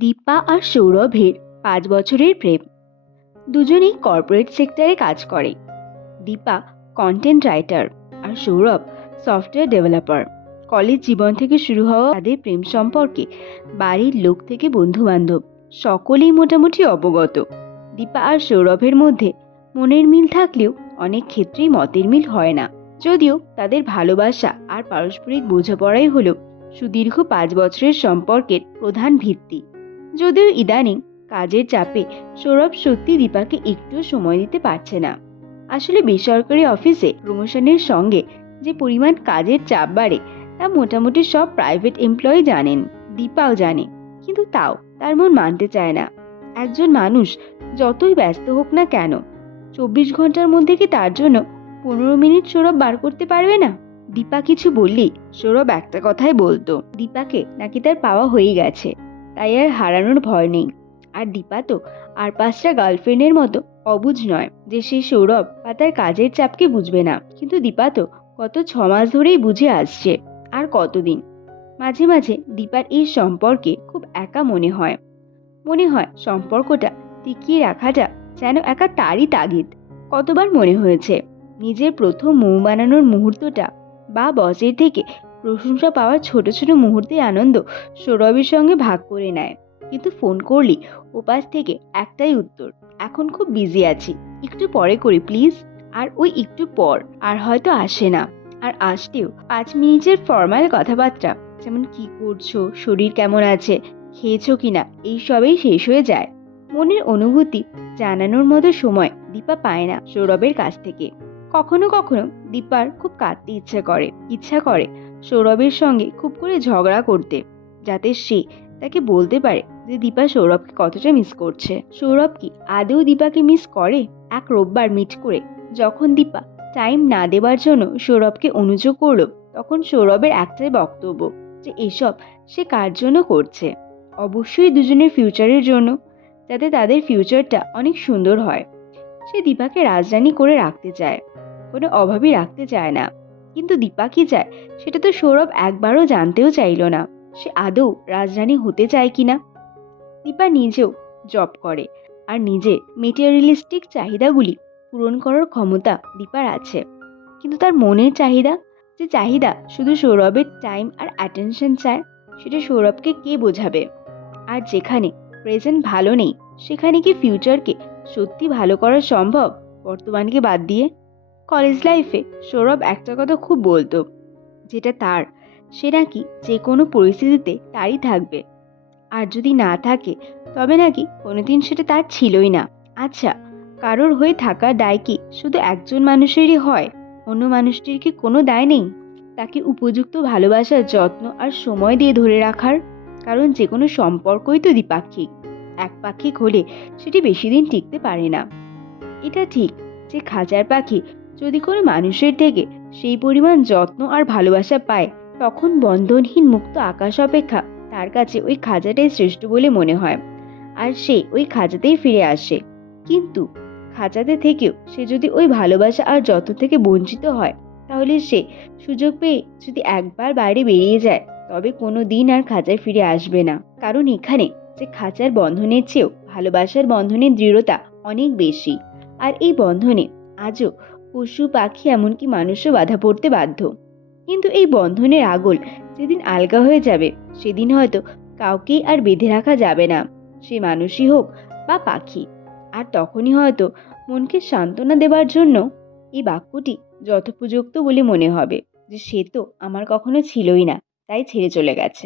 দীপা আর সৌরভের 5 বছরের প্রেম। দুজনেই কর্পোরেট সেক্টরে কাজ করে। দীপা কন্টেন্ট রাইটার আর সৌরভ সফটওয়্যার ডেভেলপার। কলেজ জীবন থেকে শুরু হওয়া তাদের প্রেম সম্পর্কে বাড়ির লোক থেকে বন্ধু বান্ধব সকলেই মোটামুটি অবগত। দীপা আর সৌরভের মধ্যে মনের মিল থাকলেও অনেক ক্ষেত্রেই মতের মিল হয় না। যদিও তাদের ভালোবাসা আর পারস্পরিক বোঝাপড়াই হলো সুদীর্ঘ 5 বছরের সম্পর্কের প্রধান ভিত্তি। যদিও ইদানিং কাজের চাপে সৌরভ সত্যি দীপাকে একটুও সময় দিতে পারছে না। আসলে বেসরকারি অফিসে প্রমোশনের সঙ্গে যে পরিমাণ কাজের চাপ বাড়ে তা মোটামুটি সব প্রাইভেট এমপ্লয়ি জানেন, দীপাও জানে, কিন্তু তাও তার মন মানতে চায় না। একজন মানুষ যতই ব্যস্ত হোক না কেন, 24 ঘন্টার মধ্যে কি তার জন্য 15 মিনিট সৌরভ বার করতে পারবে না? দীপা কিছু বললেই সৌরভ একটা কথাই বলতো, দীপাকে নাকি তার পাওয়া হয়ে গেছে, তাই আর হারানোর ভয় নেই। আর দীপা তো আর 5টা গার্লফ্রেন্ডের মতো অবুঝ নয় যে সেই সৌরভ বা তার কাজের চাপকে বুঝবে না। কিন্তু দীপা তো গত 6 মাস ধরেই বুঝে আসছে, আর কতদিন। মাঝে মাঝে দীপার এই সম্পর্কে খুব একা মনে হয়। সম্পর্কটা টিকিয়ে রাখাটা যেন একা তারই তাগিদ। কতবার মনে হয়েছে নিজের প্রথম মৌ বানানোর মুহূর্তটা বা বসের থেকে প্রশংসা পাওয়ার ছোট ছোট মুহূর্তের আনন্দ সৌরভের সঙ্গে ভাগ করে নেয়। কিন্তু ফোন করলি ওপাশ থেকে একটাই উত্তর, এখন খুব বিজি আছি, একটু পরে করি প্লিজ। আর ওই একটু পর আর হয়তো আসে না। আর আসতেও 5 মিনিটের ফর্মাল কথাবার্তা, যেমন কি করছো, শরীর কেমন আছে, খেয়েছো কিনা, এইসবেই শেষ হয়ে যায়। মনের অনুভূতি জানানোর মতো সময় দীপা পায় না সৌরভের কাছ থেকে। কখনো কখনো দীপার খুব কাঁদতে ইচ্ছা করে সৌরভের সঙ্গে খুব করে ঝগড়া করতে, যাতে সে তাকে বলতে পারে যে দীপা সৌরভকে কতটা মিস করছে। সৌরভ কি আদৌ দীপাকে মিস করে? এক রোববার মিট করে যখন দীপা টাইম না দেওয়ার জন্য সৌরভকে অনুযোগ করলো, তখন সৌরভের একটাই বক্তব্য যে এসব সে কার জন্য করছে। অবশ্যই দুজনের ফিউচারের জন্য, যাতে তাদের ফিউচারটা অনেক সুন্দর হয়। সে দীপাকে রাজরানী করে রাখতে চায়, কোনো অভাবই রাখতে চায় না। কিন্তু দীপা কি চায় সেটা তো সৌরভ একবারও জানতেও চাইল না। সে আদৌ রাজরানী হতে চায় কিনা। দীপা নিজেও জব করে, আর নিজের মেটেরিয়ালিস্টিক চাহিদাগুলি পূরণ করার ক্ষমতা দীপার আছে। কিন্তু তার মনের চাহিদা শুধু সৌরভের টাইম আর অ্যাটেনশন চায়, সেটা সৌরভকে কে বোঝাবে? আর যেখানে প্রেজেন্ট ভালো নেই, সেখানে কি ফিউচারকে সত্যি ভালো করা সম্ভব বর্তমানকে বাদ দিয়ে? কলেজ লাইফে সৌরভ একটা কথা খুব বলতো, যেটা তার, সে নাকি যে কোনো পরিস্থিতিতে তারই থাকবে, আর যদি না থাকে তবে নাকি কোনোদিন সেটা তার ছিলই না। আচ্ছা, কারোর হয়ে থাকার দায় কি শুধু একজন মানুষেরই হয়? অন্য মানুষটির কি কোনো দায় নেই তাকে উপযুক্ত ভালোবাসার, যত্ন আর সময় দিয়ে ধরে রাখার? কারণ যে কোনো সম্পর্কই তো দ্বিপাক্ষিক। একপাক্ষিক হলে সেটি বেশি দিন টিকতে পারে না। এটা ঠিক যে খাঁচার পাখি যদি কোনো মানুষের থেকে সেই পরিমাণ যত্ন আর ভালোবাসা পায়, তখন বন্ধনহীন মুক্ত আকাশ অপেক্ষা তার কাছে ওই খাঁচাটাই শ্রেষ্ঠ বলে মনে হয়, আর সে ওই খাঁচাতেই ফিরে আসে। কিন্তু খাঁচাতে থেকেও সে যদি ওই ভালোবাসা আর যত্ন থেকে বঞ্চিত হয়, তাহলে সে সুযোগ পেয়ে যদি একবার বাইরে বেরিয়ে যায়, তবে কোনো দিন আর খাঁচায় ফিরে আসবে না। কারণ এখানে যে খাঁচার বন্ধনের চেয়েও ভালোবাসার বন্ধনের দৃঢ়তা অনেক বেশি। আর এই বন্ধনে আজও পশু পাখি এমনকি মানুষও বাধা পড়তে বাধ্য। কিন্তু এই বন্ধনের আগল যেদিন আলগা হয়ে যাবে, সেদিন হয়তো কাউকেই আর বেঁধে রাখা যাবে না, সে মানুষই হোক বা পাখি। আর তখনই হয়তো মনকে সান্ত্বনা দেবার জন্য এই বাক্যটি যথোপযুক্ত বলে মনে হবে, যে সে তো আমার কখনো ছিলই না, তাই ছেড়ে চলে গেছে।